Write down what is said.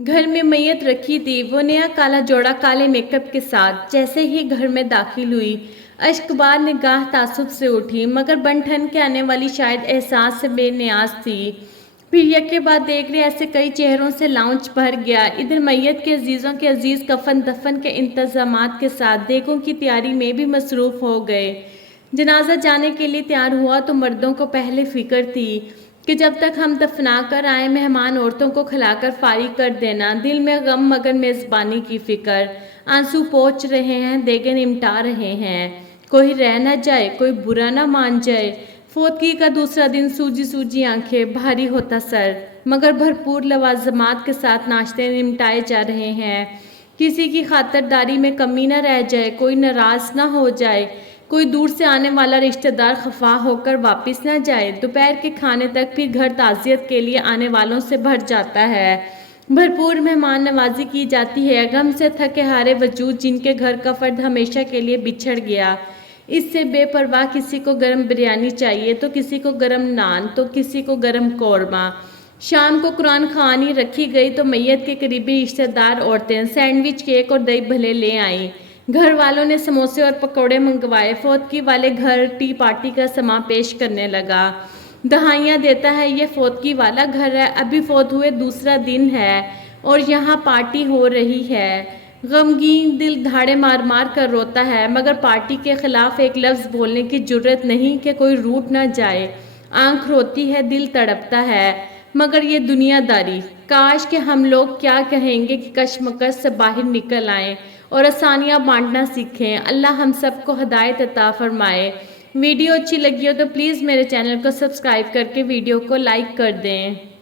घर में मैयत रखी थी वो नया काला जोड़ा काले मेकअप के साथ। जैसे ही घर में दाखिल हुई अश्कबार निगाह तासुब से उठी, मगर बन ठन के आने वाली शायद एहसास से बेनियाज थी। फिर यके बाद देख रहे ऐसे कई चेहरों से लाउंज भर गया। इधर मैयत के अजीज़ों के अजीज़ कफन दफन के इंतजामात के साथ देगों की तैयारी में भी मसरूफ़ हो गए। जनाजा जाने के लिए तैयार हुआ तो मर्दों को पहले फिक्र थी कि जब तक हम दफना कर आए मेहमान औरतों को खिलाकर फारिग कर देना। दिल में गम मगर मेज़बानी की फिक्र। आंसू पोंछ रहे हैं, देगे निमटा रहे हैं, कोई रह न जाए, कोई बुरा न मान जाए। फोतगी का दूसरा दिन, सूजी सूजी आंखें, भारी होता सर, मगर भरपूर लवाजमात के साथ नाश्ते निमटाए जा रहे हैं। किसी की खातिरदारी में कमी न रह जाए, कोई नाराज न हो जाए, कोई दूर से आने वाला रिश्तेदार खफा होकर वापस न जाए। दोपहर के खाने तक फिर घर ताज़ियत के लिए आने वालों से भर जाता है। भरपूर मेहमान नवाजी की जाती है। गम से थके हारे वजूद जिनके घर का फर्द हमेशा के लिए बिछड़ गया, इससे बेपरवाह किसी को गरम बिरयानी चाहिए तो किसी को गरम नान तो किसी को गरम कौरमा। शाम को कुरान ख़वानी रखी गई तो मैयत के करीबी रिश्तेदार औरतें सैंडविच, केक और दही भले ले आईं। घर वालों ने समोसे और पकौड़े मंगवाए। फोतकी वाले घर टी पार्टी का समा पेश करने लगा। दहाइयाँ देता है ये फोतकी वाला घर है, अभी फोत हुए दूसरा दिन है और यहाँ पार्टी हो रही है। गमगीन दिल धाड़े मार मार कर रोता है, मगर पार्टी के खिलाफ एक लफ्ज़ बोलने की जुर्रत नहीं कि कोई रूठ ना जाए। आंख रोती है, दिल तड़पता है, मगर ये दुनियादारी। काश कि हम लोग क्या कहेंगे कि कशमकश से बाहर निकल आएं और आसानियाँ बांटना सीखें। अल्लाह हम सबको हिदायत अता फरमाए। वीडियो अच्छी लगी हो तो प्लीज़ मेरे चैनल को सब्सक्राइब करके वीडियो को लाइक कर दें।